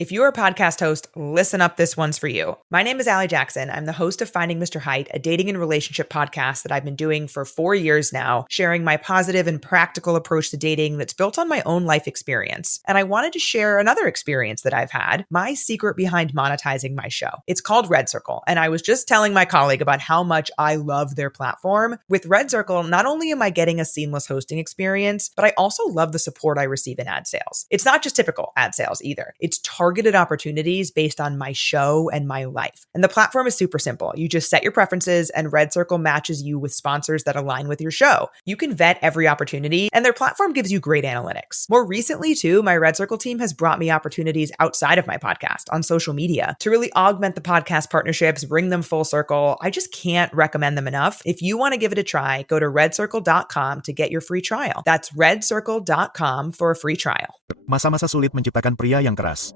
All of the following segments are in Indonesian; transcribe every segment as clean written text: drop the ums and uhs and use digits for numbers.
If you're a podcast host, listen up, this one's for you. My name is Allie Jackson. I'm the host of Finding Mr. Height, a dating and relationship podcast that I've been doing for 4 years now, sharing my positive and practical approach to dating that's built on my own life experience. And I wanted to share another experience that I've had, my secret behind monetizing my show. It's called Red Circle, and I was just telling my colleague about how much I love their platform. With Red Circle, not only am I getting a seamless hosting experience, but I also love the support I receive in ad sales. It's not just typical ad sales either. It's targeted opportunities based on my show and my life. And the platform is super simple. You just set your preferences and Red Circle matches you with sponsors that align with your show. You can vet every opportunity and their platform gives you great analytics. More recently too, my Red Circle team has brought me opportunities outside of my podcast on social media to really augment the podcast partnerships, bring them full circle. I just can't recommend them enough. If you want to give it a try, go to redcircle.com to get your free trial. That's redcircle.com for a free trial. Masa-masa sulit menciptakan pria yang keras.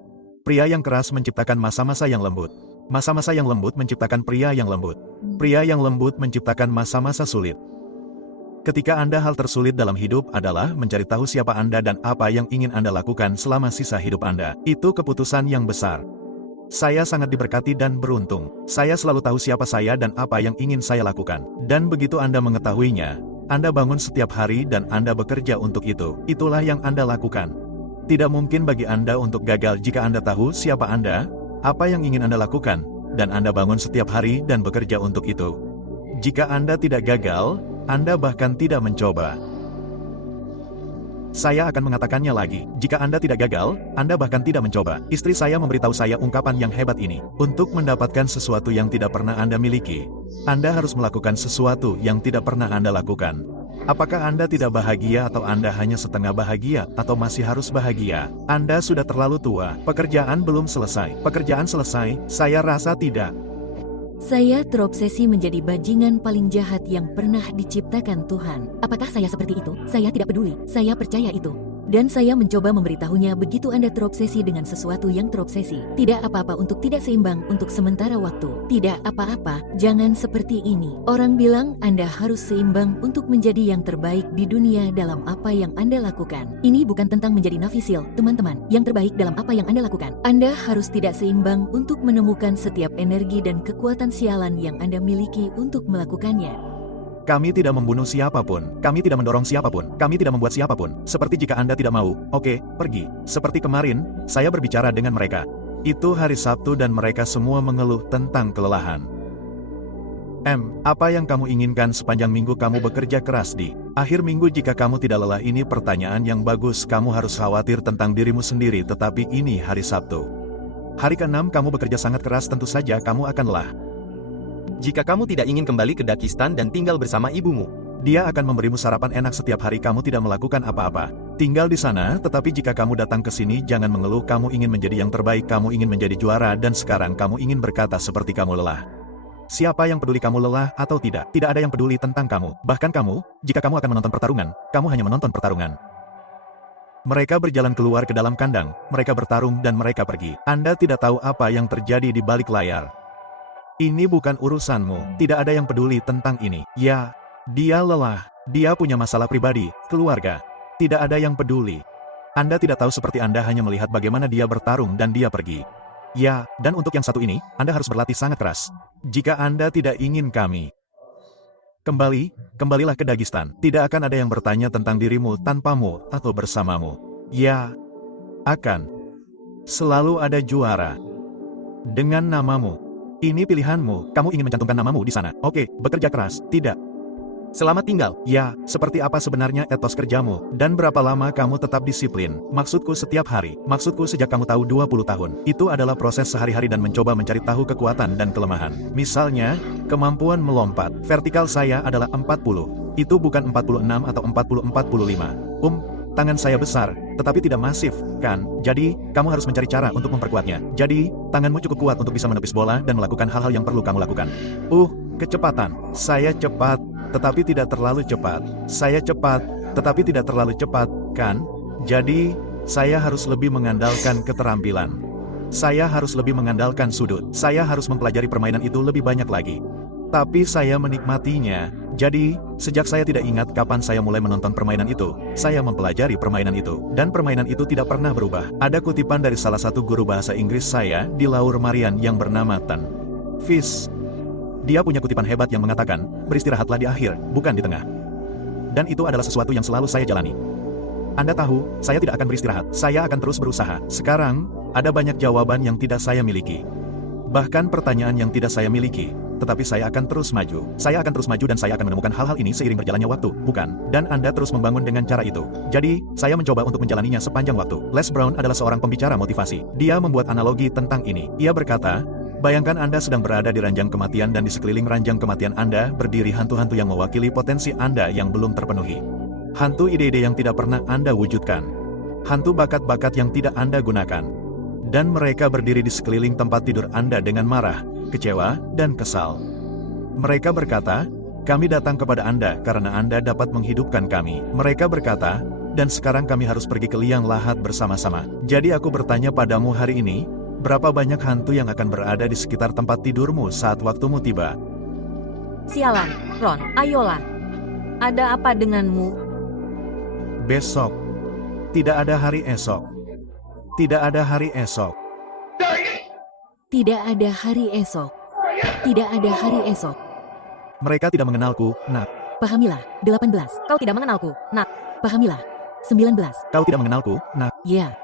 Pria yang keras menciptakan masa-masa yang lembut. Masa-masa yang lembut menciptakan pria yang lembut. Pria yang lembut menciptakan masa-masa sulit. Ketika Anda, hal tersulit dalam hidup adalah mencari tahu siapa Anda dan apa yang ingin Anda lakukan selama sisa hidup Anda. Itu keputusan yang besar. Saya sangat diberkati dan beruntung. Saya selalu tahu siapa saya dan apa yang ingin saya lakukan. Dan begitu Anda mengetahuinya, Anda bangun setiap hari dan Anda bekerja untuk itu. Itulah yang Anda lakukan. Tidak mungkin bagi Anda untuk gagal jika Anda tahu siapa Anda, apa yang ingin Anda lakukan, dan Anda bangun setiap hari dan bekerja untuk itu. Jika Anda tidak gagal, Anda bahkan tidak mencoba. Saya akan mengatakannya lagi, jika Anda tidak gagal, Anda bahkan tidak mencoba. Istri saya memberitahu saya ungkapan yang hebat ini. Untuk mendapatkan sesuatu yang tidak pernah Anda miliki, Anda harus melakukan sesuatu yang tidak pernah Anda lakukan. Apakah Anda tidak bahagia atau Anda hanya setengah bahagia atau masih harus bahagia? Anda sudah terlalu tua. Pekerjaan belum selesai. Pekerjaan selesai? Saya rasa tidak. Saya terobsesi menjadi bajingan paling jahat yang pernah diciptakan Tuhan. Apakah saya seperti itu? Saya tidak peduli. Saya percaya itu. Dan saya mencoba memberitahunya begitu Anda terobsesi dengan sesuatu yang terobsesi. Tidak apa-apa untuk tidak seimbang untuk sementara waktu. Tidak apa-apa, jangan seperti ini. Orang bilang Anda harus seimbang untuk menjadi yang terbaik di dunia dalam apa yang Anda lakukan. Ini bukan tentang menjadi nafisil, teman-teman. Yang terbaik dalam apa yang Anda lakukan. Anda harus tidak seimbang untuk menemukan setiap energi dan kekuatan sialan yang Anda miliki untuk melakukannya. Kami tidak membunuh siapapun, kami tidak mendorong siapapun, kami tidak membuat siapapun. Seperti jika Anda tidak mau, oke, pergi. Seperti kemarin, saya berbicara dengan mereka. Itu hari Sabtu dan mereka semua mengeluh tentang kelelahan. Apa yang kamu inginkan sepanjang minggu kamu bekerja keras di akhir minggu jika kamu tidak lelah? Ini pertanyaan yang bagus. Kamu harus khawatir tentang dirimu sendiri, tetapi ini hari Sabtu. Hari ke-6 kamu bekerja sangat keras, tentu saja kamu akan lelah. Jika kamu tidak ingin kembali ke Dakistan dan tinggal bersama ibumu, dia akan memberimu sarapan enak setiap hari. Kamu tidak melakukan apa-apa. Tinggal di sana, tetapi jika kamu datang ke sini, jangan mengeluh. Kamu ingin menjadi yang terbaik, kamu ingin menjadi juara, dan sekarang kamu ingin berkata seperti kamu lelah. Siapa yang peduli kamu lelah atau tidak? Tidak ada yang peduli tentang kamu. Bahkan kamu, jika kamu akan menonton pertarungan, kamu hanya menonton pertarungan. Mereka berjalan keluar ke dalam kandang, mereka bertarung dan mereka pergi. Anda tidak tahu apa yang terjadi di balik layar. Ini bukan urusanmu, tidak ada yang peduli tentang ini. Ya, dia lelah, dia punya masalah pribadi, keluarga. Tidak ada yang peduli. Anda tidak tahu, seperti Anda hanya melihat bagaimana dia bertarung dan dia pergi. Ya, dan untuk yang satu ini, Anda harus berlatih sangat keras. Jika Anda tidak ingin kami kembalilah ke Dagestan. Tidak akan ada yang bertanya tentang dirimu tanpamu atau bersamamu. Ya, akan selalu ada juara dengan namamu. Ini pilihanmu, kamu ingin mencantumkan namamu di sana. Oke, bekerja keras. Tidak. Selamat tinggal. Ya, seperti apa sebenarnya etos kerjamu? Dan berapa lama kamu tetap disiplin? Maksudku setiap hari. Maksudku sejak kamu tahu 20 tahun. Itu adalah proses sehari-hari dan mencoba mencari tahu kekuatan dan kelemahan. Misalnya, kemampuan melompat. Vertikal saya adalah 40. Itu bukan 46 atau 40-45. Tangan saya besar, tetapi tidak masif, kan? Jadi, kamu harus mencari cara untuk memperkuatnya. Jadi, tanganmu cukup kuat untuk bisa menepis bola dan melakukan hal-hal yang perlu kamu lakukan. Kecepatan. Saya cepat, tetapi tidak terlalu cepat. Saya cepat, tetapi tidak terlalu cepat, kan? Jadi, saya harus lebih mengandalkan keterampilan. Saya harus lebih mengandalkan sudut. Saya harus mempelajari permainan itu lebih banyak lagi. Tapi saya menikmatinya, Jadi, sejak saya tidak ingat kapan saya mulai menonton permainan itu, saya mempelajari permainan itu, dan permainan itu tidak pernah berubah. Ada kutipan dari salah satu guru bahasa Inggris saya di Laur Marian yang bernama Tan Fish. Dia punya kutipan hebat yang mengatakan, beristirahatlah di akhir, bukan di tengah. Dan itu adalah sesuatu yang selalu saya jalani. Anda tahu, saya tidak akan beristirahat, saya akan terus berusaha. Sekarang, ada banyak jawaban yang tidak saya miliki. Bahkan pertanyaan yang tidak saya miliki. Tetapi saya akan terus maju. Saya akan terus maju dan saya akan menemukan hal-hal ini seiring berjalannya waktu, bukan? Dan Anda terus membangun dengan cara itu. Jadi, saya mencoba untuk menjalaninya sepanjang waktu. Les Brown adalah seorang pembicara motivasi. Dia membuat analogi tentang ini. Ia berkata, bayangkan Anda sedang berada di ranjang kematian dan di sekeliling ranjang kematian Anda berdiri hantu-hantu yang mewakili potensi Anda yang belum terpenuhi. Hantu ide-ide yang tidak pernah Anda wujudkan. Hantu bakat-bakat yang tidak Anda gunakan. Dan mereka berdiri di sekeliling tempat tidur Anda dengan marah, kecewa, dan kesal. Mereka berkata, kami datang kepada Anda karena Anda dapat menghidupkan kami. Mereka berkata, dan sekarang kami harus pergi ke liang lahat bersama-sama. Jadi aku bertanya padamu hari ini, berapa banyak hantu yang akan berada di sekitar tempat tidurmu saat waktumu tiba? Sialan, Ron, ayolah. Ada apa denganmu? Besok. Tidak ada hari esok. Tidak ada hari esok. Tidak ada hari esok. Tidak ada hari esok. Mereka tidak mengenalku, nak. Pahamilah, 18. Kau tidak mengenalku, nak. Pahamilah, 19. Kau tidak mengenalku, nak. Ya.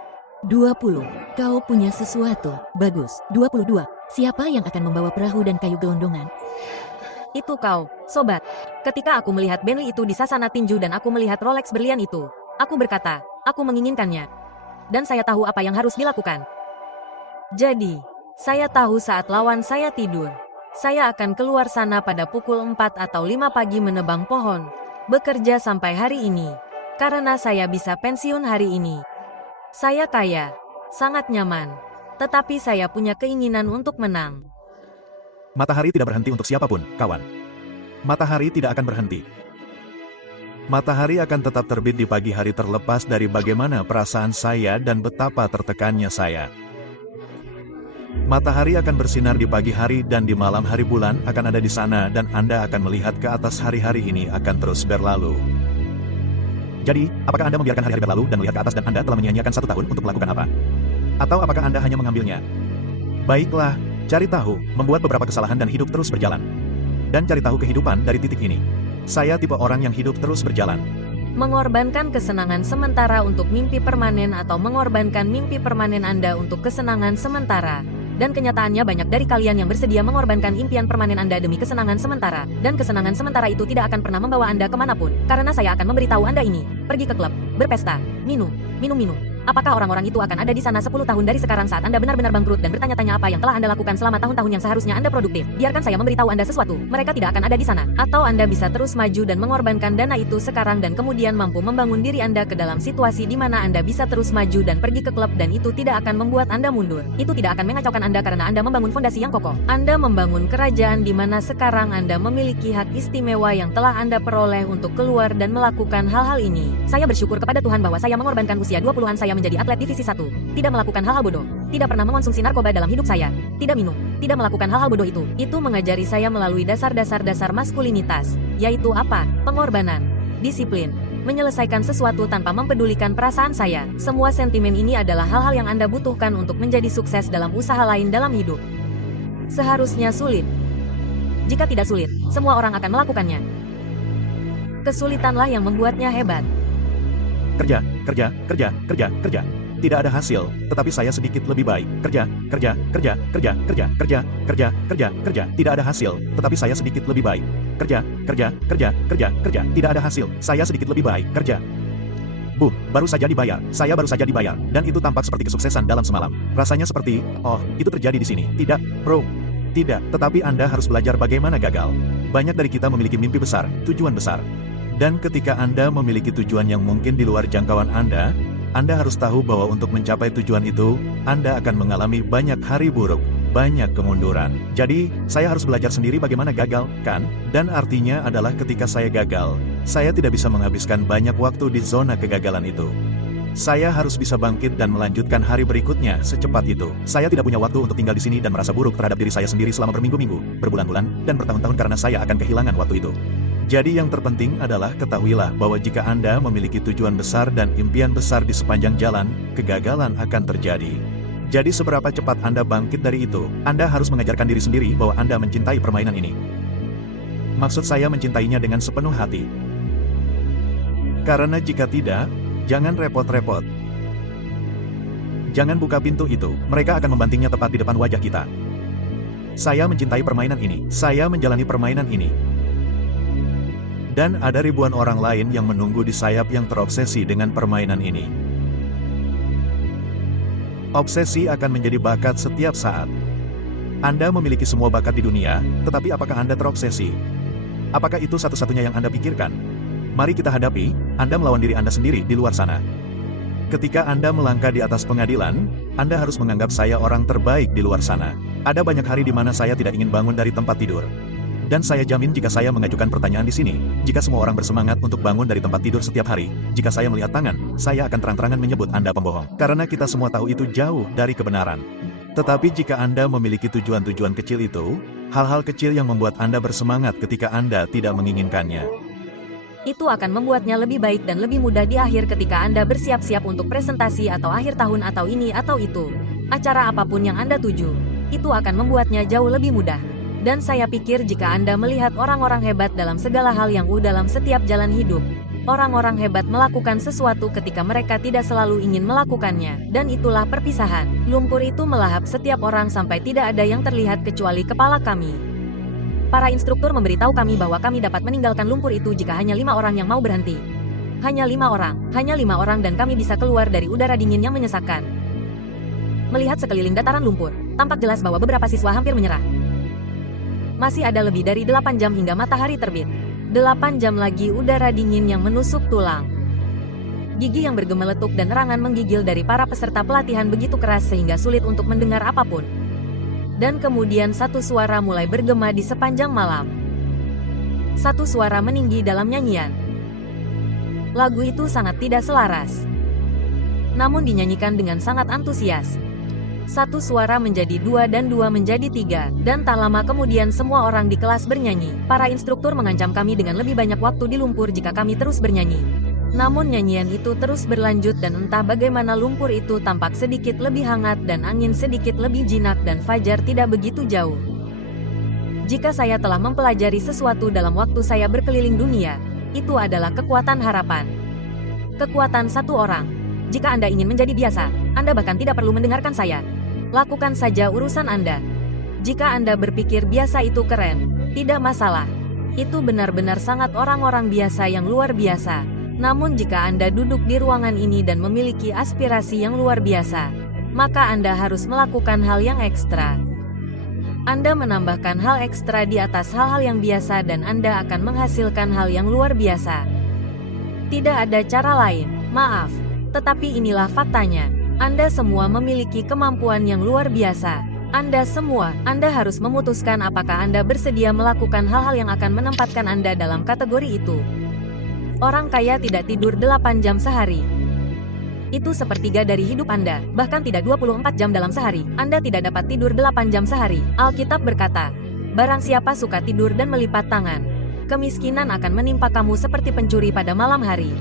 20. Kau punya sesuatu. Bagus. 22. Siapa yang akan membawa perahu dan kayu gelondongan? Itu kau, sobat. Ketika aku melihat Bentley itu di sasana tinju dan aku melihat Rolex berlian itu, aku berkata, aku menginginkannya. Dan saya tahu apa yang harus dilakukan. Jadi, saya tahu saat lawan saya tidur, saya akan keluar sana pada pukul 4 atau 5 pagi menebang pohon, bekerja sampai hari ini, karena saya bisa pensiun hari ini. Saya kaya, sangat nyaman, tetapi saya punya keinginan untuk menang. Matahari tidak berhenti untuk siapapun, kawan. Matahari tidak akan berhenti. Matahari akan tetap terbit di pagi hari terlepas dari bagaimana perasaan saya dan betapa tertekannya saya. Matahari akan bersinar di pagi hari dan di malam hari bulan akan ada di sana dan Anda akan melihat ke atas hari-hari ini akan terus berlalu. Jadi, apakah Anda membiarkan hari-hari berlalu dan melihat ke atas dan Anda telah menyia-nyiakan 1 tahun untuk melakukan apa? Atau apakah Anda hanya mengambilnya? Baiklah, cari tahu, membuat beberapa kesalahan dan hidup terus berjalan. Dan cari tahu kehidupan dari titik ini. Saya tipe orang yang hidup terus berjalan. Mengorbankan kesenangan sementara untuk mimpi permanen atau mengorbankan mimpi permanen Anda untuk kesenangan sementara. Dan kenyataannya banyak dari kalian yang bersedia mengorbankan impian permanen Anda demi kesenangan sementara. Dan kesenangan sementara itu tidak akan pernah membawa Anda kemanapun. Karena saya akan memberitahu Anda ini. Pergi ke klub, berpesta, minum. Apakah orang-orang itu akan ada di sana 10 tahun dari sekarang saat Anda benar-benar bangkrut dan bertanya-tanya apa yang telah Anda lakukan selama tahun-tahun yang seharusnya Anda produktif? Biarkan saya memberitahu Anda sesuatu, mereka tidak akan ada di sana. Atau Anda bisa terus maju dan mengorbankan dana itu sekarang dan kemudian mampu membangun diri Anda ke dalam situasi di mana Anda bisa terus maju dan pergi ke klub dan itu tidak akan membuat Anda mundur. Itu tidak akan mengacaukan Anda karena Anda membangun fondasi yang kokoh. Anda membangun kerajaan di mana sekarang Anda memiliki hak istimewa yang telah Anda peroleh untuk keluar dan melakukan hal-hal ini. Saya bersyukur kepada Tuhan bahwa saya mengorbankan usia 20-an saya menjadi atlet divisi 1, tidak melakukan hal-hal bodoh, tidak pernah mengonsumsi narkoba dalam hidup saya, tidak minum, tidak melakukan hal-hal bodoh itu. Itu mengajari saya melalui dasar-dasar maskulinitas, yaitu apa? Pengorbanan, disiplin, menyelesaikan sesuatu tanpa mempedulikan perasaan saya. Semua sentimen ini adalah hal-hal yang Anda butuhkan untuk menjadi sukses dalam usaha lain dalam hidup. Seharusnya sulit. Jika tidak sulit, semua orang akan melakukannya. Kesulitanlah yang membuatnya hebat. Kerja. Tidak ada hasil, tetapi saya sedikit lebih baik. Kerja. Tidak ada hasil, tetapi saya sedikit lebih baik. Kerja. Tidak ada hasil, saya sedikit lebih baik. Kerja. Baru saja dibayar. Saya baru saja dibayar. Dan itu tampak seperti kesuksesan dalam semalam. Rasanya seperti, oh, itu terjadi di sini. Tidak, bro. Tidak, tetapi Anda harus belajar bagaimana gagal. Banyak dari kita memiliki mimpi besar, tujuan besar. Dan ketika Anda memiliki tujuan yang mungkin di luar jangkauan Anda harus tahu bahwa untuk mencapai tujuan itu, Anda akan mengalami banyak hari buruk, banyak kemunduran. Jadi, saya harus belajar sendiri bagaimana gagal, kan? Dan artinya adalah ketika saya gagal, saya tidak bisa menghabiskan banyak waktu di zona kegagalan itu. Saya harus bisa bangkit dan melanjutkan hari berikutnya secepat itu. Saya tidak punya waktu untuk tinggal di sini dan merasa buruk terhadap diri saya sendiri selama berminggu-minggu, berbulan-bulan, dan bertahun-tahun karena saya akan kehilangan waktu itu. Jadi yang terpenting adalah ketahuilah bahwa jika Anda memiliki tujuan besar dan impian besar di sepanjang jalan, kegagalan akan terjadi. Jadi seberapa cepat Anda bangkit dari itu, Anda harus mengajarkan diri sendiri bahwa Anda mencintai permainan ini. Maksud saya mencintainya dengan sepenuh hati. Karena jika tidak, jangan repot-repot. Jangan buka pintu itu, mereka akan membantingnya tepat di depan wajah kita. Saya mencintai permainan ini, saya menjalani permainan ini. Dan ada ribuan orang lain yang menunggu di sayap yang terobsesi dengan permainan ini. Obsesi akan menjadi bakat setiap saat. Anda memiliki semua bakat di dunia, tetapi apakah Anda terobsesi? Apakah itu satu-satunya yang Anda pikirkan? Mari kita hadapi, Anda melawan diri Anda sendiri di luar sana. Ketika Anda melangkah di atas pengadilan, Anda harus menganggap saya orang terbaik di luar sana. Ada banyak hari di mana saya tidak ingin bangun dari tempat tidur. Dan saya jamin jika saya mengajukan pertanyaan di sini, jika semua orang bersemangat untuk bangun dari tempat tidur setiap hari, jika saya melihat tangan, saya akan terang-terangan menyebut Anda pembohong. Karena kita semua tahu itu jauh dari kebenaran. Tetapi jika Anda memiliki tujuan-tujuan kecil itu, hal-hal kecil yang membuat Anda bersemangat ketika Anda tidak menginginkannya. Itu akan membuatnya lebih baik dan lebih mudah di akhir ketika Anda bersiap-siap untuk presentasi atau akhir tahun atau ini atau itu. Acara apapun yang Anda tuju, itu akan membuatnya jauh lebih mudah. Dan saya pikir jika Anda melihat orang-orang hebat dalam segala hal yang dalam setiap jalan hidup, orang-orang hebat melakukan sesuatu ketika mereka tidak selalu ingin melakukannya, dan itulah perpisahan. Lumpur itu melahap setiap orang sampai tidak ada yang terlihat kecuali kepala kami. Para instruktur memberitahu kami bahwa kami dapat meninggalkan lumpur itu jika hanya 5 orang yang mau berhenti. Hanya 5 orang dan kami bisa keluar dari udara dingin yang menyesakkan. Melihat sekeliling dataran lumpur, tampak jelas bahwa beberapa siswa hampir menyerah. Masih ada lebih dari 8 jam hingga matahari terbit. 8 jam lagi udara dingin yang menusuk tulang. Gigi yang bergemeletuk dan erangan menggigil dari para peserta pelatihan begitu keras sehingga sulit untuk mendengar apapun. Dan kemudian satu suara mulai bergema di sepanjang malam. Satu suara meninggi dalam nyanyian. Lagu itu sangat tidak selaras, namun dinyanyikan dengan sangat antusias. Satu suara menjadi 2 dan 2 menjadi 3, dan tak lama kemudian semua orang di kelas bernyanyi. Para instruktur mengancam kami dengan lebih banyak waktu di lumpur jika kami terus bernyanyi. Namun nyanyian itu terus berlanjut dan entah bagaimana lumpur itu tampak sedikit lebih hangat dan angin sedikit lebih jinak dan fajar tidak begitu jauh. Jika saya telah mempelajari sesuatu dalam waktu saya berkeliling dunia, itu adalah kekuatan harapan. Kekuatan satu orang. Jika Anda ingin menjadi biasa, Anda bahkan tidak perlu mendengarkan saya. Lakukan saja urusan Anda. Jika Anda berpikir biasa itu keren, tidak masalah. Itu benar-benar sangat orang-orang biasa yang luar biasa. Namun jika Anda duduk di ruangan ini dan memiliki aspirasi yang luar biasa, maka Anda harus melakukan hal yang ekstra. Anda menambahkan hal ekstra di atas hal-hal yang biasa dan Anda akan menghasilkan hal yang luar biasa. Tidak ada cara lain, maaf. Tetapi inilah faktanya. Anda semua memiliki kemampuan yang luar biasa. Anda semua, Anda harus memutuskan apakah Anda bersedia melakukan hal-hal yang akan menempatkan Anda dalam kategori itu. Orang kaya tidak tidur 8 jam sehari. Itu sepertiga dari hidup Anda, bahkan tidak 24 jam dalam sehari. Anda tidak dapat tidur 8 jam sehari. Alkitab berkata, barang siapa suka tidur dan melipat tangan, kemiskinan akan menimpa kamu seperti pencuri pada malam hari.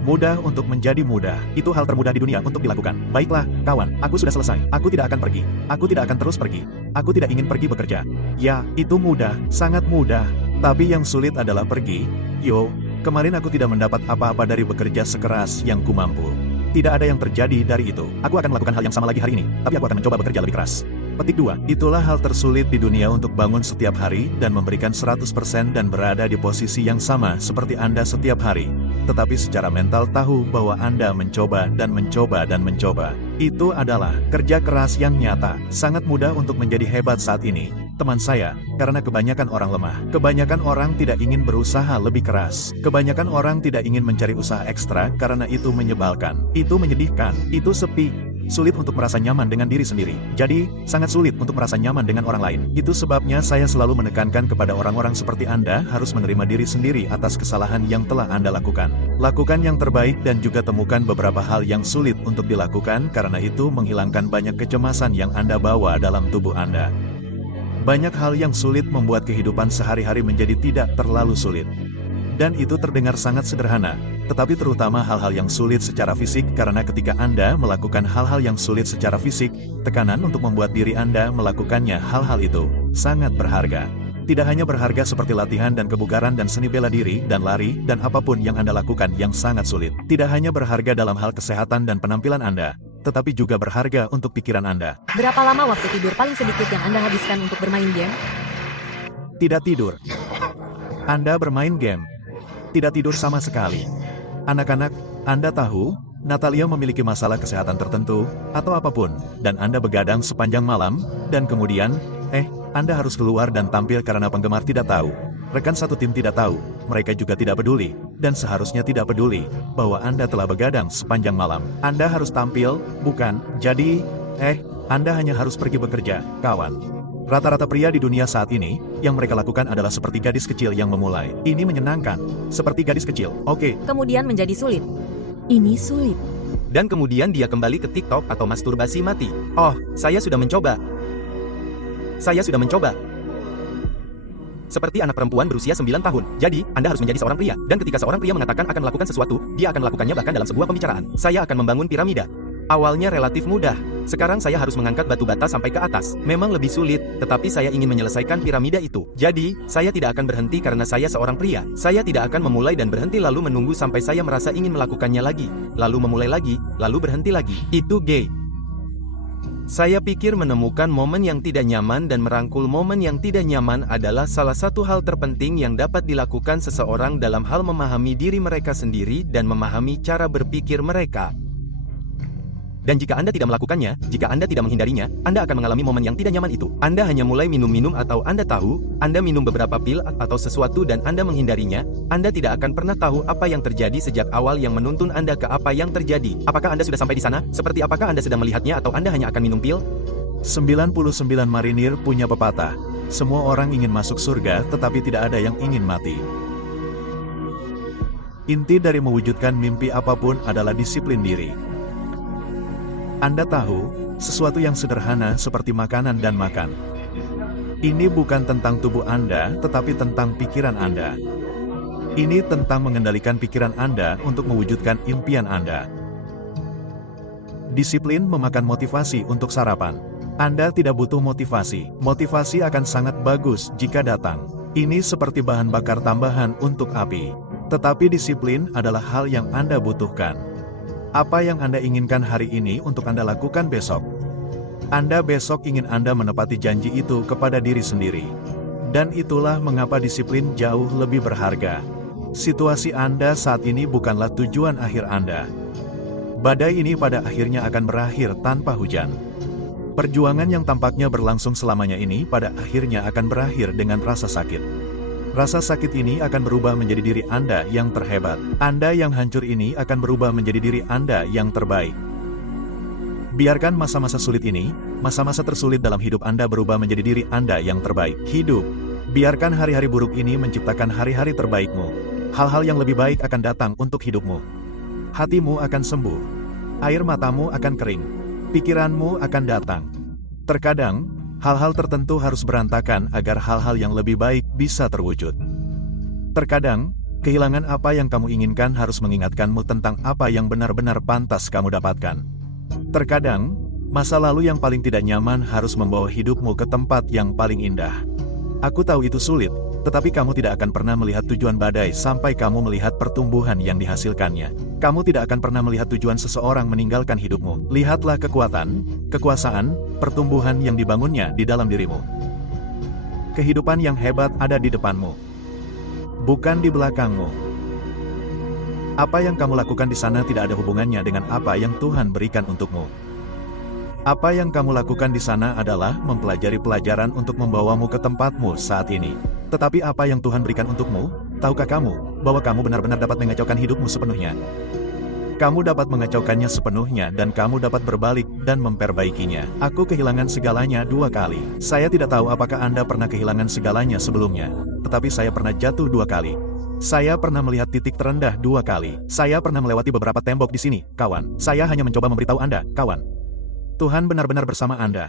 Mudah untuk menjadi mudah, itu hal termudah di dunia untuk dilakukan. Baiklah, kawan, aku sudah selesai. Aku tidak akan pergi. Aku tidak akan terus pergi. Aku tidak ingin pergi bekerja. Ya, itu mudah, sangat mudah. Tapi yang sulit adalah pergi. Yo, kemarin aku tidak mendapat apa-apa dari bekerja sekeras yang ku mampu. Tidak ada yang terjadi dari itu. Aku akan melakukan hal yang sama lagi hari ini, tapi aku akan mencoba bekerja lebih keras. Petik 2. Itulah hal tersulit di dunia untuk bangun setiap hari dan memberikan 100% dan berada di posisi yang sama seperti Anda setiap hari. Tetapi secara mental tahu bahwa Anda mencoba dan mencoba dan mencoba. Itu adalah kerja keras yang nyata. Sangat mudah untuk menjadi hebat saat ini, teman saya, karena kebanyakan orang lemah. Kebanyakan orang tidak ingin berusaha lebih keras. Kebanyakan orang tidak ingin mencari usaha ekstra karena itu menyebalkan. Itu menyedihkan. Itu sepi. Sulit untuk merasa nyaman dengan diri sendiri. Jadi, sangat sulit untuk merasa nyaman dengan orang lain. Itu sebabnya saya selalu menekankan kepada orang-orang seperti Anda harus menerima diri sendiri atas kesalahan yang telah Anda lakukan. Lakukan yang terbaik dan juga temukan beberapa hal yang sulit untuk dilakukan karena itu menghilangkan banyak kecemasan yang Anda bawa dalam tubuh Anda. Banyak hal yang sulit membuat kehidupan sehari-hari menjadi tidak terlalu sulit. Dan itu terdengar sangat sederhana, tetapi terutama hal-hal yang sulit secara fisik karena ketika Anda melakukan hal-hal yang sulit secara fisik, tekanan untuk membuat diri Anda melakukannya hal-hal itu sangat berharga. Tidak hanya berharga seperti latihan dan kebugaran dan seni bela diri dan lari dan apapun yang Anda lakukan yang sangat sulit. Tidak hanya berharga dalam hal kesehatan dan penampilan Anda, tetapi juga berharga untuk pikiran Anda. Berapa lama waktu tidur paling sedikit yang Anda habiskan untuk bermain game? Tidak tidur. Anda bermain game. Tidak tidur sama sekali. Anak-anak, Anda tahu, Natalia memiliki masalah kesehatan tertentu, atau apapun, dan Anda begadang sepanjang malam, dan kemudian, Anda harus keluar dan tampil karena penggemar tidak tahu. Rekan satu tim tidak tahu, mereka juga tidak peduli, dan seharusnya tidak peduli, bahwa Anda telah begadang sepanjang malam. Anda harus tampil, bukan? Jadi, Anda hanya harus pergi bekerja, kawan. Rata-rata pria di dunia saat ini, yang mereka lakukan adalah seperti gadis kecil yang memulai. Ini menyenangkan, seperti gadis kecil, oke. Kemudian menjadi sulit. Ini sulit. Dan kemudian dia kembali ke TikTok atau masturbasi mati. Oh, saya sudah mencoba. Saya sudah mencoba. Seperti anak perempuan berusia 9 tahun. Jadi, Anda harus menjadi seorang pria. Dan ketika seorang pria mengatakan akan melakukan sesuatu, dia akan melakukannya bahkan dalam sebuah pembicaraan. Saya akan membangun piramida. Awalnya relatif mudah. Sekarang saya harus mengangkat batu bata sampai ke atas. Memang lebih sulit, tetapi saya ingin menyelesaikan piramida itu. Jadi, saya tidak akan berhenti karena saya seorang pria. Saya tidak akan memulai dan berhenti lalu menunggu sampai saya merasa ingin melakukannya lagi. Lalu memulai lagi, lalu berhenti lagi. Itu gay. Saya pikir menemukan momen yang tidak nyaman dan merangkul momen yang tidak nyaman adalah salah satu hal terpenting yang dapat dilakukan seseorang dalam hal memahami diri mereka sendiri dan memahami cara berpikir mereka. Dan jika Anda tidak melakukannya, jika Anda tidak menghindarinya, Anda akan mengalami momen yang tidak nyaman itu. Anda hanya mulai minum-minum atau Anda tahu, Anda minum beberapa pil atau sesuatu dan Anda menghindarinya, Anda tidak akan pernah tahu apa yang terjadi sejak awal yang menuntun Anda ke apa yang terjadi. Apakah Anda sudah sampai di sana? Seperti apakah Anda sedang melihatnya atau Anda hanya akan minum pil? 99 marinir punya pepatah. Semua orang ingin masuk surga, tetapi tidak ada yang ingin mati. Inti dari mewujudkan mimpi apapun adalah disiplin diri. Anda tahu, sesuatu yang sederhana seperti makanan dan makan. Ini bukan tentang tubuh Anda, tetapi tentang pikiran Anda. Ini tentang mengendalikan pikiran Anda untuk mewujudkan impian Anda. Disiplin memakan motivasi untuk sarapan. Anda tidak butuh motivasi. Motivasi akan sangat bagus jika datang. Ini seperti bahan bakar tambahan untuk api. Tetapi disiplin adalah hal yang Anda butuhkan. Apa yang Anda inginkan hari ini untuk Anda lakukan besok? Anda besok ingin Anda menepati janji itu kepada diri sendiri. Dan itulah mengapa disiplin jauh lebih berharga. Situasi Anda saat ini bukanlah tujuan akhir Anda. Badai ini pada akhirnya akan berakhir tanpa hujan. Perjuangan yang tampaknya berlangsung selamanya ini pada akhirnya akan berakhir dengan rasa sakit. Rasa sakit ini akan berubah menjadi diri Anda yang terhebat. Anda yang hancur ini akan berubah menjadi diri Anda yang terbaik. Biarkan masa-masa sulit ini, masa-masa tersulit dalam hidup Anda berubah menjadi diri Anda yang terbaik. Hidup. Biarkan hari-hari buruk ini menciptakan hari-hari terbaikmu. Hal-hal yang lebih baik akan datang untuk hidupmu. Hatimu akan sembuh. Air matamu akan kering. Pikiranmu akan datang. Terkadang, hal-hal tertentu harus berantakan agar hal-hal yang lebih baik bisa terwujud. Terkadang, kehilangan apa yang kamu inginkan harus mengingatkanmu tentang apa yang benar-benar pantas kamu dapatkan. Terkadang, masa lalu yang paling tidak nyaman harus membawa hidupmu ke tempat yang paling indah. Aku tahu itu sulit, tetapi kamu tidak akan pernah melihat tujuan badai sampai kamu melihat pertumbuhan yang dihasilkannya. Kamu tidak akan pernah melihat tujuan seseorang meninggalkan hidupmu. Lihatlah kekuatan, kekuasaan, pertumbuhan yang dibangunnya di dalam dirimu. Kehidupan yang hebat ada di depanmu, bukan di belakangmu. Apa yang kamu lakukan di sana tidak ada hubungannya dengan apa yang Tuhan berikan untukmu. Apa yang kamu lakukan di sana adalah mempelajari pelajaran untuk membawamu ke tempatmu saat ini. Tetapi apa yang Tuhan berikan untukmu, tahukah kamu, bahwa kamu benar-benar dapat mengacaukan hidupmu sepenuhnya? Kamu dapat mengacaukannya sepenuhnya dan kamu dapat berbalik dan memperbaikinya. Aku kehilangan segalanya 2 kali. Saya tidak tahu apakah Anda pernah kehilangan segalanya sebelumnya, tetapi saya pernah jatuh 2 kali. Saya pernah melihat titik terendah 2 kali. Saya pernah melewati beberapa tembok di sini, kawan. Saya hanya mencoba memberitahu Anda, kawan. Tuhan benar-benar bersama Anda.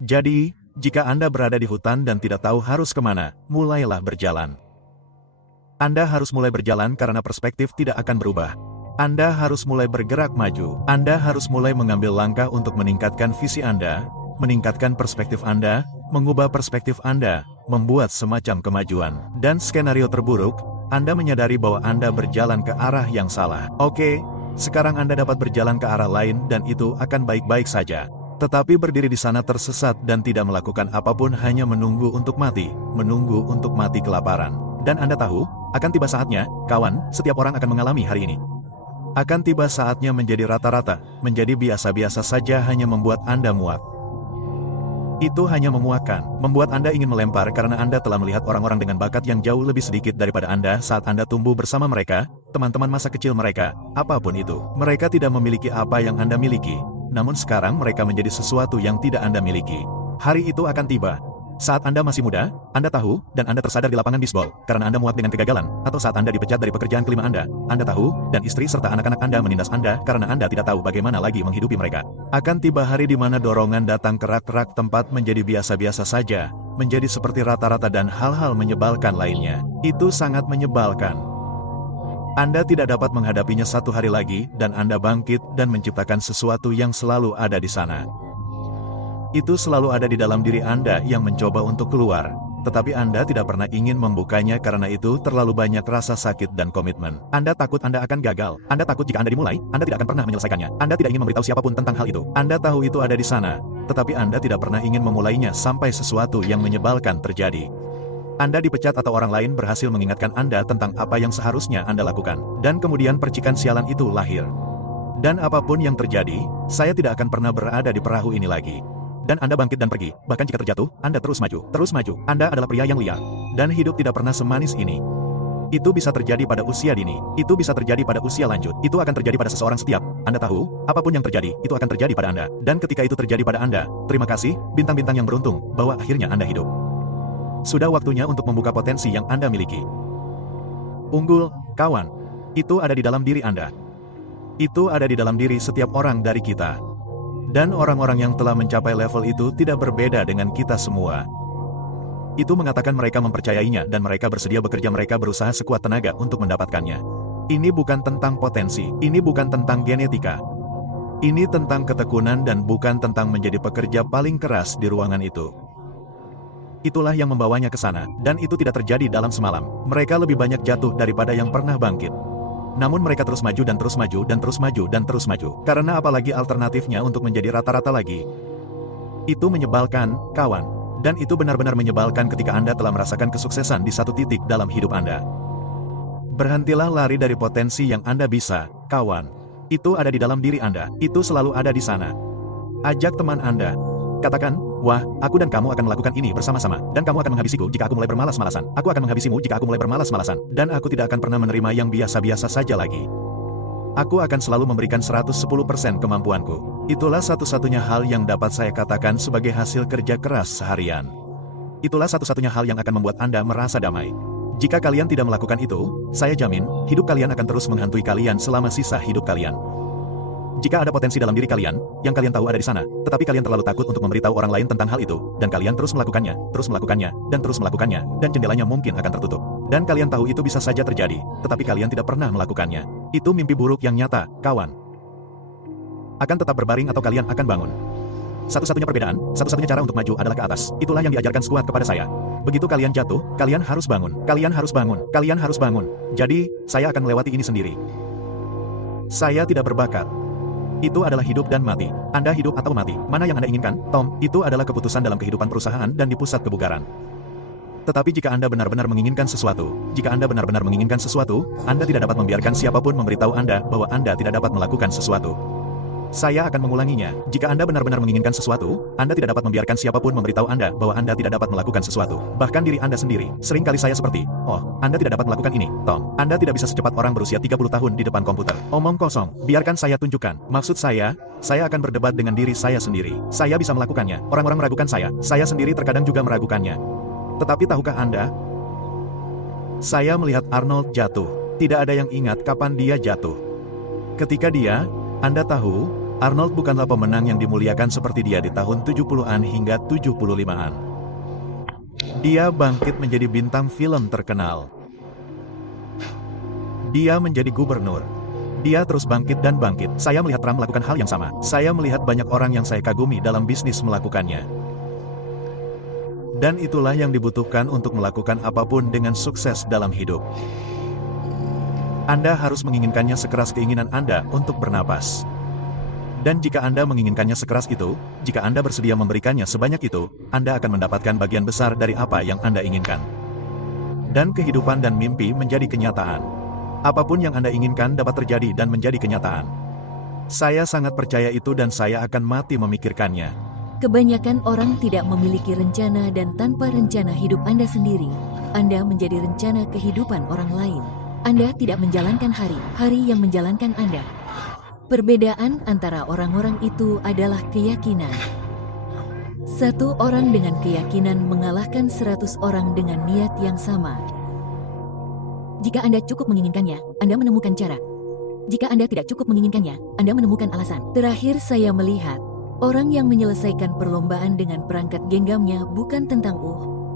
Jadi, jika Anda berada di hutan dan tidak tahu harus kemana, mulailah berjalan. Anda harus mulai berjalan karena perspektif tidak akan berubah. Anda harus mulai bergerak maju. Anda harus mulai mengambil langkah untuk meningkatkan visi Anda, meningkatkan perspektif Anda, mengubah perspektif Anda, membuat semacam kemajuan. Dan skenario terburuk, Anda menyadari bahwa Anda berjalan ke arah yang salah. Oke, sekarang Anda dapat berjalan ke arah lain dan itu akan baik-baik saja. Tetapi berdiri di sana tersesat dan tidak melakukan apapun hanya menunggu untuk mati kelaparan. Dan Anda tahu, akan tiba saatnya, kawan, setiap orang akan mengalami hari ini. Akan tiba saatnya menjadi rata-rata, menjadi biasa-biasa saja hanya membuat Anda muak. Itu hanya memuakkan, membuat Anda ingin melempar karena Anda telah melihat orang-orang dengan bakat yang jauh lebih sedikit daripada Anda saat Anda tumbuh bersama mereka, teman-teman masa kecil mereka, apapun itu. Mereka tidak memiliki apa yang Anda miliki, namun sekarang mereka menjadi sesuatu yang tidak Anda miliki. Hari itu akan tiba. Saat Anda masih muda, Anda tahu, dan Anda tersadar di lapangan bisbol, karena Anda muak dengan kegagalan, atau saat Anda dipecat dari pekerjaan kelima Anda tahu, dan istri serta anak-anak Anda menindas Anda karena Anda tidak tahu bagaimana lagi menghidupi mereka. Akan tiba hari di mana dorongan datang ke rak-rak tempat menjadi biasa-biasa saja, menjadi seperti rata-rata dan hal-hal menyebalkan lainnya. Itu sangat menyebalkan. Anda tidak dapat menghadapinya satu hari lagi, dan Anda bangkit dan menciptakan sesuatu yang selalu ada di sana. Itu selalu ada di dalam diri Anda yang mencoba untuk keluar, tetapi Anda tidak pernah ingin membukanya karena itu terlalu banyak rasa sakit dan komitmen. Anda takut Anda akan gagal. Anda takut jika Anda dimulai, Anda tidak akan pernah menyelesaikannya. Anda tidak ingin memberitahu siapapun tentang hal itu. Anda tahu itu ada di sana, tetapi Anda tidak pernah ingin memulainya sampai sesuatu yang menyebalkan terjadi. Anda dipecat atau orang lain berhasil mengingatkan Anda tentang apa yang seharusnya Anda lakukan. Dan kemudian percikan sialan itu lahir. Dan apapun yang terjadi, saya tidak akan pernah berada di perahu ini lagi. Dan Anda bangkit dan pergi, bahkan jika terjatuh, Anda terus maju. Anda adalah pria yang liar. Dan hidup tidak pernah semanis ini. Itu bisa terjadi pada usia dini. Itu bisa terjadi pada usia lanjut. Itu akan terjadi pada seseorang setiap. Anda tahu, apapun yang terjadi, itu akan terjadi pada Anda. Dan ketika itu terjadi pada Anda, terima kasih, bintang-bintang yang beruntung, bahwa akhirnya Anda hidup. Sudah waktunya untuk membuka potensi yang Anda miliki. Unggul, kawan. Itu ada di dalam diri Anda. Itu ada di dalam diri setiap orang dari kita. Dan orang-orang yang telah mencapai level itu tidak berbeda dengan kita semua. Itu mengatakan mereka mempercayainya dan mereka bersedia bekerja, mereka berusaha sekuat tenaga untuk mendapatkannya. Ini bukan tentang potensi, ini bukan tentang genetika. Ini tentang ketekunan dan bukan tentang menjadi pekerja paling keras di ruangan itu. Itulah yang membawanya ke sana, dan itu tidak terjadi dalam semalam. Mereka lebih banyak jatuh daripada yang pernah bangkit. Namun mereka terus maju dan terus maju dan terus maju dan terus maju. Karena apalagi alternatifnya untuk menjadi rata-rata lagi. Itu menyebalkan, kawan. Dan itu benar-benar menyebalkan ketika Anda telah merasakan kesuksesan di satu titik dalam hidup Anda. Berhentilah lari dari potensi yang Anda bisa, kawan. Itu ada di dalam diri Anda. Itu selalu ada di sana. Ajak teman Anda. Katakan, wah, aku dan kamu akan melakukan ini bersama-sama, dan kamu akan menghabisiku jika aku mulai bermalas-malasan. Aku akan menghabisimu jika aku mulai bermalas-malasan, dan aku tidak akan pernah menerima yang biasa-biasa saja lagi. Aku akan selalu memberikan 110% kemampuanku. Itulah satu-satunya hal yang dapat saya katakan sebagai hasil kerja keras seharian. Itulah satu-satunya hal yang akan membuat Anda merasa damai. Jika kalian tidak melakukan itu, saya jamin, hidup kalian akan terus menghantui kalian selama sisa hidup kalian. Jika ada potensi dalam diri kalian, yang kalian tahu ada di sana, tetapi kalian terlalu takut untuk memberitahu orang lain tentang hal itu, dan kalian terus melakukannya, dan terus melakukannya, dan jendelanya mungkin akan tertutup. Dan kalian tahu itu bisa saja terjadi, tetapi kalian tidak pernah melakukannya. Itu mimpi buruk yang nyata, kawan. Akan tetap berbaring atau kalian akan bangun. Satu-satunya perbedaan, satu-satunya cara untuk maju adalah ke atas. Itulah yang diajarkan skuad kepada saya. Begitu kalian jatuh, kalian harus bangun. Kalian harus bangun. Kalian harus bangun. Jadi, saya akan melewati ini sendiri. Saya tidak berbakat. Itu adalah hidup dan mati. Anda hidup atau mati. Mana yang Anda inginkan, Tom? Itu adalah keputusan dalam kehidupan perusahaan dan di pusat kebugaran. Tetapi jika Anda benar-benar menginginkan sesuatu, Anda tidak dapat membiarkan siapapun memberitahu Anda bahwa Anda tidak dapat melakukan sesuatu. Saya akan mengulanginya. Jika Anda benar-benar menginginkan sesuatu, Anda tidak dapat membiarkan siapapun memberitahu Anda bahwa Anda tidak dapat melakukan sesuatu. Bahkan diri Anda sendiri. Seringkali saya seperti, oh, Anda tidak dapat melakukan ini, Tom. Anda tidak bisa secepat orang berusia 30 tahun di depan komputer. Omong kosong. Biarkan saya tunjukkan. Maksud saya akan berdebat dengan diri saya sendiri. Saya bisa melakukannya. Orang-orang meragukan saya. Saya sendiri terkadang juga meragukannya. Tetapi tahukah Anda? Saya melihat Arnold jatuh. Tidak ada yang ingat kapan dia jatuh. Ketika dia, Anda tahu, Arnold bukanlah pemenang yang dimuliakan seperti dia di tahun 70-an hingga 75-an. Dia bangkit menjadi bintang film terkenal. Dia menjadi gubernur. Dia terus bangkit dan bangkit. Saya melihat Trump melakukan hal yang sama. Saya melihat banyak orang yang saya kagumi dalam bisnis melakukannya. Dan itulah yang dibutuhkan untuk melakukan apapun dengan sukses dalam hidup. Anda harus menginginkannya sekeras keinginan Anda untuk bernapas. Dan jika Anda menginginkannya sekeras itu, jika Anda bersedia memberikannya sebanyak itu, Anda akan mendapatkan bagian besar dari apa yang Anda inginkan. Dan kehidupan dan mimpi menjadi kenyataan. Apapun yang Anda inginkan dapat terjadi dan menjadi kenyataan. Saya sangat percaya itu dan saya akan mati memikirkannya. Kebanyakan orang tidak memiliki rencana dan tanpa rencana hidup Anda sendiri, Anda menjadi rencana kehidupan orang lain. Anda tidak menjalankan hari yang menjalankan Anda. Perbedaan antara orang-orang itu adalah keyakinan. Satu orang dengan keyakinan mengalahkan 100 orang dengan niat yang sama. Jika Anda cukup menginginkannya, Anda menemukan cara. Jika Anda tidak cukup menginginkannya, Anda menemukan alasan. Terakhir saya melihat, orang yang menyelesaikan perlombaan dengan perangkat genggamnya bukan tentang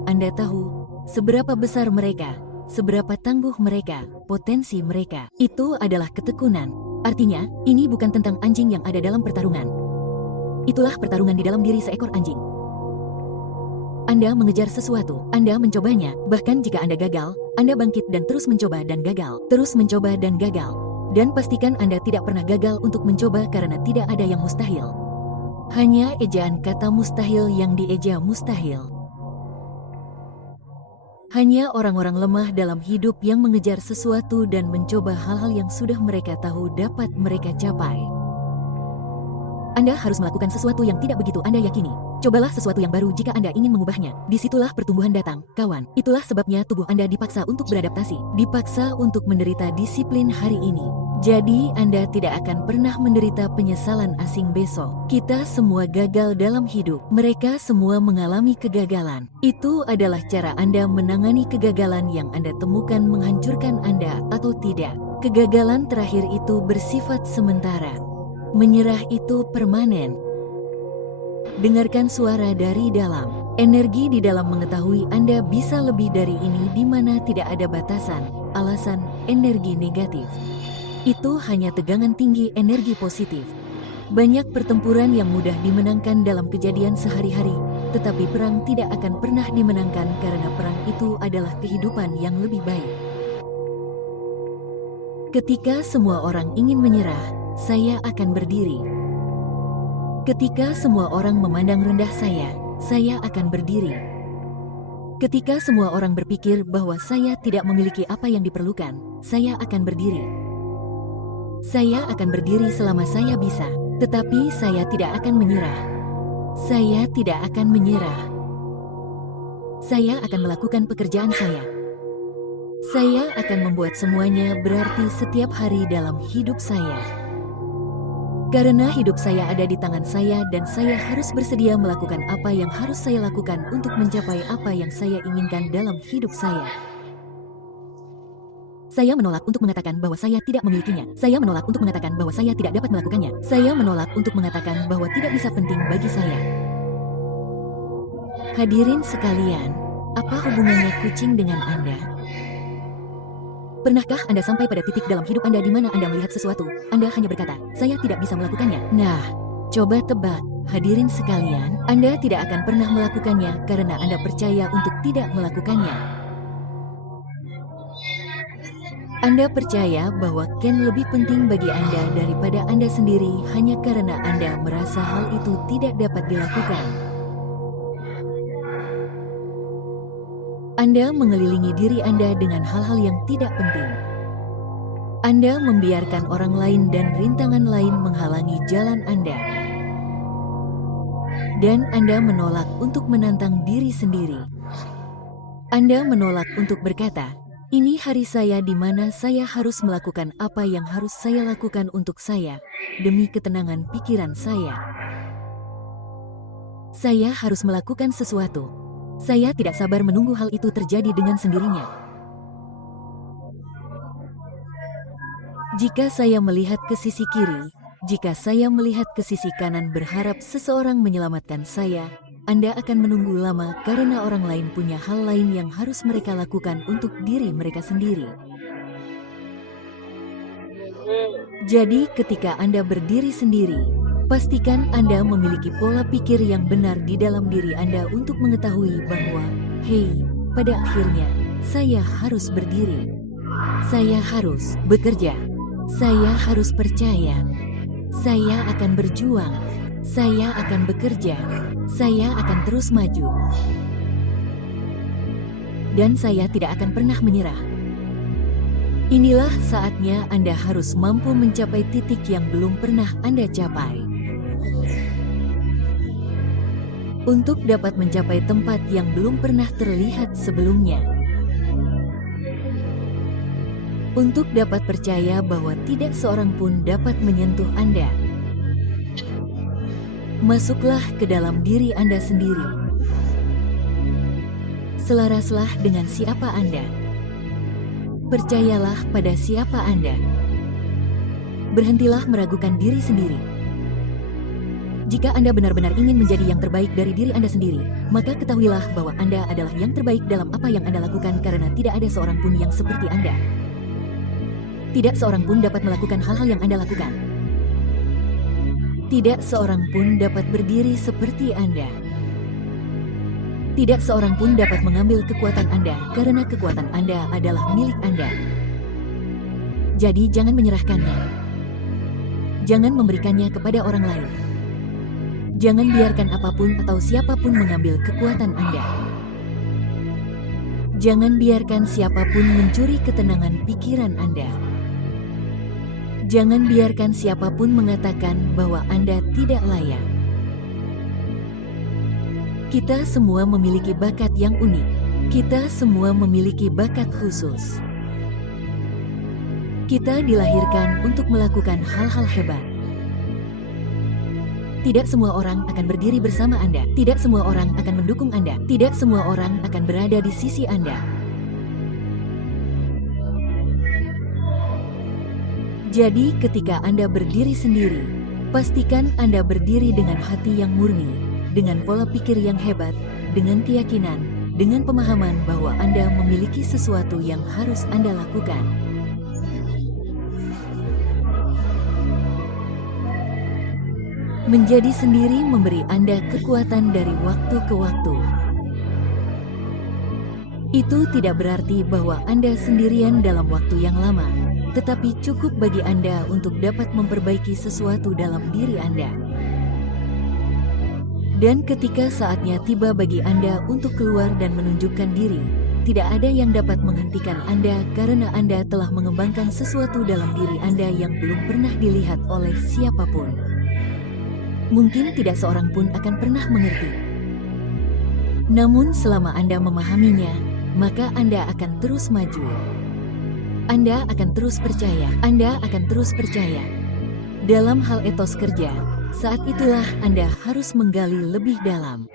Anda tahu, seberapa besar mereka, seberapa tangguh mereka, potensi mereka. Itu adalah ketekunan. Artinya, ini bukan tentang anjing yang ada dalam pertarungan. Itulah pertarungan di dalam diri seekor anjing. Anda mengejar sesuatu, Anda mencobanya, bahkan jika Anda gagal, Anda bangkit dan terus mencoba dan gagal, terus mencoba dan gagal. Dan pastikan Anda tidak pernah gagal untuk mencoba karena tidak ada yang mustahil. Hanya ejaan kata mustahil yang dieja mustahil. Hanya orang-orang lemah dalam hidup yang mengejar sesuatu dan mencoba hal-hal yang sudah mereka tahu dapat mereka capai. Anda harus melakukan sesuatu yang tidak begitu Anda yakini. Cobalah sesuatu yang baru jika Anda ingin mengubahnya. Disitulah pertumbuhan datang, kawan. Itulah sebabnya tubuh Anda dipaksa untuk beradaptasi, dipaksa untuk menderita disiplin hari ini. Jadi Anda tidak akan pernah menderita penyesalan asing besok. Kita semua gagal dalam hidup. Mereka semua mengalami kegagalan. Itu adalah cara Anda menangani kegagalan yang Anda temukan menghancurkan Anda atau tidak. Kegagalan terakhir itu bersifat sementara. Menyerah itu permanen. Dengarkan suara dari dalam. Energi di dalam mengetahui Anda bisa lebih dari ini di mana tidak ada batasan, alasan, energi negatif. Itu hanya tegangan tinggi energi positif. Banyak pertempuran yang mudah dimenangkan dalam kejadian sehari-hari, tetapi perang tidak akan pernah dimenangkan karena perang itu adalah kehidupan yang lebih baik. Ketika semua orang ingin menyerah, saya akan berdiri. Ketika semua orang memandang rendah saya akan berdiri. Ketika semua orang berpikir bahwa saya tidak memiliki apa yang diperlukan, saya akan berdiri. Saya akan berdiri selama saya bisa, tetapi saya tidak akan menyerah. Saya tidak akan menyerah. Saya akan melakukan pekerjaan saya. Saya akan membuat semuanya berarti setiap hari dalam hidup saya. Karena hidup saya ada di tangan saya dan saya harus bersedia melakukan apa yang harus saya lakukan untuk mencapai apa yang saya inginkan dalam hidup saya. Saya menolak untuk mengatakan bahwa saya tidak memilikinya. Saya menolak untuk mengatakan bahwa saya tidak dapat melakukannya. Saya menolak untuk mengatakan bahwa tidak bisa penting bagi saya. Hadirin sekalian, apa hubungannya kucing dengan Anda? Pernahkah Anda sampai pada titik dalam hidup Anda di mana Anda melihat sesuatu, Anda hanya berkata, saya tidak bisa melakukannya? Nah, coba tebak, hadirin sekalian, Anda tidak akan pernah melakukannya karena Anda percaya untuk tidak melakukannya. Anda percaya bahwa Ken lebih penting bagi Anda daripada Anda sendiri hanya karena Anda merasa hal itu tidak dapat dilakukan. Anda mengelilingi diri Anda dengan hal-hal yang tidak penting. Anda membiarkan orang lain dan rintangan lain menghalangi jalan Anda. Dan Anda menolak untuk menantang diri sendiri. Anda menolak untuk berkata, ini hari saya di mana saya harus melakukan apa yang harus saya lakukan untuk saya, demi ketenangan pikiran saya. Saya harus melakukan sesuatu. Saya tidak sabar menunggu hal itu terjadi dengan sendirinya. Jika saya melihat ke sisi kiri, jika saya melihat ke sisi kanan berharap seseorang menyelamatkan saya, Anda akan menunggu lama karena orang lain punya hal lain yang harus mereka lakukan untuk diri mereka sendiri. Jadi ketika Anda berdiri sendiri, pastikan Anda memiliki pola pikir yang benar di dalam diri Anda untuk mengetahui bahwa, hei, pada akhirnya, saya harus berdiri. Saya harus bekerja. Saya harus percaya. Saya akan berjuang. Saya akan bekerja. Saya akan terus maju. Dan saya tidak akan pernah menyerah. Inilah saatnya Anda harus mampu mencapai titik yang belum pernah Anda capai. Untuk dapat mencapai tempat yang belum pernah terlihat sebelumnya. Untuk dapat percaya bahwa tidak seorang pun dapat menyentuh Anda. Masuklah ke dalam diri Anda sendiri. Selaraslah dengan siapa Anda. Percayalah pada siapa Anda. Berhentilah meragukan diri sendiri. Jika Anda benar-benar ingin menjadi yang terbaik dari diri Anda sendiri, maka ketahuilah bahwa Anda adalah yang terbaik dalam apa yang Anda lakukan karena tidak ada seorang pun yang seperti Anda. Tidak seorang pun dapat melakukan hal-hal yang Anda lakukan. Tidak seorang pun dapat berdiri seperti Anda. Tidak seorang pun dapat mengambil kekuatan Anda karena kekuatan Anda adalah milik Anda. Jadi jangan menyerahkannya. Jangan memberikannya kepada orang lain. Jangan biarkan apapun atau siapapun mengambil kekuatan Anda. Jangan biarkan siapapun mencuri ketenangan pikiran Anda. Jangan biarkan siapapun mengatakan bahwa Anda tidak layak. Kita semua memiliki bakat yang unik. Kita semua memiliki bakat khusus. Kita dilahirkan untuk melakukan hal-hal hebat. Tidak semua orang akan berdiri bersama Anda. Tidak semua orang akan mendukung Anda. Tidak semua orang akan berada di sisi Anda. Jadi ketika Anda berdiri sendiri, pastikan Anda berdiri dengan hati yang murni, dengan pola pikir yang hebat, dengan keyakinan, dengan pemahaman bahwa Anda memiliki sesuatu yang harus Anda lakukan. Menjadi sendiri memberi Anda kekuatan dari waktu ke waktu. Itu tidak berarti bahwa Anda sendirian dalam waktu yang lama, tetapi cukup bagi Anda untuk dapat memperbaiki sesuatu dalam diri Anda. Dan ketika saatnya tiba bagi Anda untuk keluar dan menunjukkan diri, tidak ada yang dapat menghentikan Anda karena Anda telah mengembangkan sesuatu dalam diri Anda yang belum pernah dilihat oleh siapapun. Mungkin tidak seorang pun akan pernah mengerti. Namun selama Anda memahaminya, maka Anda akan terus maju. Anda akan terus percaya, Anda akan terus percaya. Dalam hal etos kerja, saat itulah Anda harus menggali lebih dalam.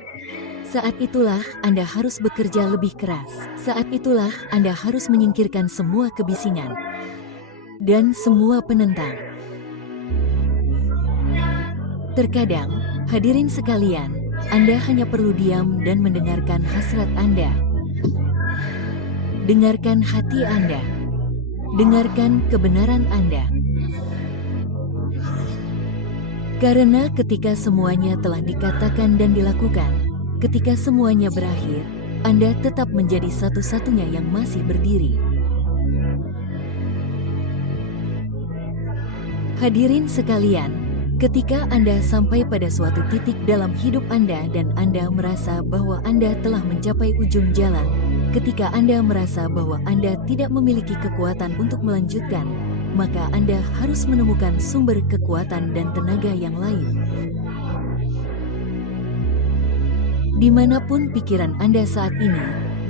Saat itulah Anda harus bekerja lebih keras. Saat itulah Anda harus menyingkirkan semua kebisingan dan semua penentang. Terkadang, hadirin sekalian, Anda hanya perlu diam dan mendengarkan hasrat Anda. Dengarkan hati Anda. Dengarkan kebenaran Anda. Karena ketika semuanya telah dikatakan dan dilakukan, ketika semuanya berakhir, Anda tetap menjadi satu-satunya yang masih berdiri. Hadirin sekalian, ketika Anda sampai pada suatu titik dalam hidup Anda dan Anda merasa bahwa Anda telah mencapai ujung jalan, ketika Anda merasa bahwa Anda tidak memiliki kekuatan untuk melanjutkan, maka Anda harus menemukan sumber kekuatan dan tenaga yang lain. Dimanapun pikiran Anda saat ini,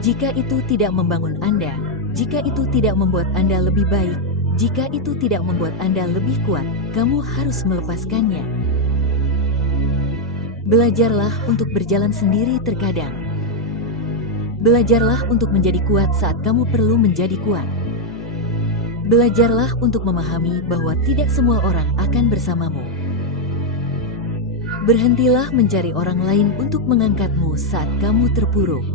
jika itu tidak membangun Anda, jika itu tidak membuat Anda lebih baik, jika itu tidak membuat Anda lebih kuat, kamu harus melepaskannya. Belajarlah untuk berjalan sendiri terkadang. Belajarlah untuk menjadi kuat saat kamu perlu menjadi kuat. Belajarlah untuk memahami bahwa tidak semua orang akan bersamamu. Berhentilah mencari orang lain untuk mengangkatmu saat kamu terpuruk.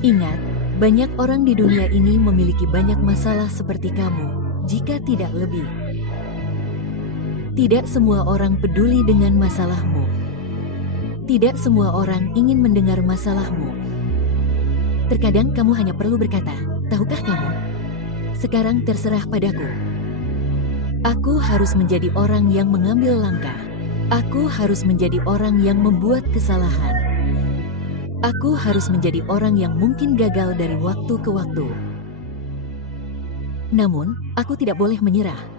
Ingat, banyak orang di dunia ini memiliki banyak masalah seperti kamu, jika tidak lebih. Tidak semua orang peduli dengan masalahmu. Tidak semua orang ingin mendengar masalahmu. Terkadang kamu hanya perlu berkata, "Tahukah kamu? Sekarang terserah padaku. Aku harus menjadi orang yang mengambil langkah. Aku harus menjadi orang yang membuat kesalahan. Aku harus menjadi orang yang mungkin gagal dari waktu ke waktu. Namun, aku tidak boleh menyerah."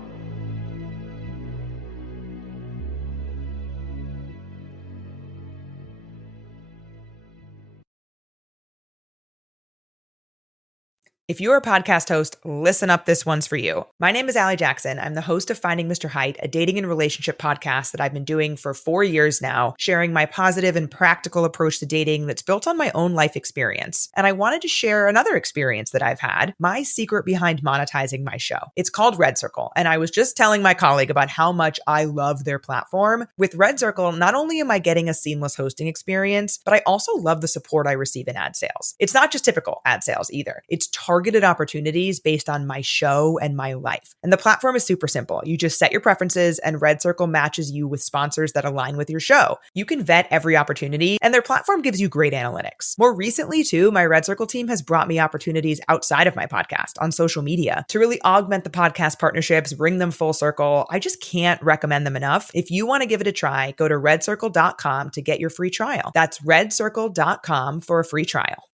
If you're a podcast host, listen up, this one's for you. My name is Allie Jackson. I'm the host of Finding Mr. Height, a dating and relationship podcast that I've been doing for 4 years now, sharing my positive and practical approach to dating that's built on my own life experience. And I wanted to share another experience that I've had, my secret behind monetizing my show. It's called Red Circle, and I was just telling my colleague about how much I love their platform. With Red Circle, not only am I getting a seamless hosting experience, but I also love the support I receive in ad sales. It's not just typical ad sales either. It's targeted opportunities based on my show and my life. And the platform is super simple. You just set your preferences and Red Circle matches you with sponsors that align with your show. You can vet every opportunity and their platform gives you great analytics. More recently too, my Red Circle team has brought me opportunities outside of my podcast on social media to really augment the podcast partnerships, bring them full circle. I just can't recommend them enough. If you want to give it a try, go to redcircle.com to get your free trial. That's redcircle.com for a free trial.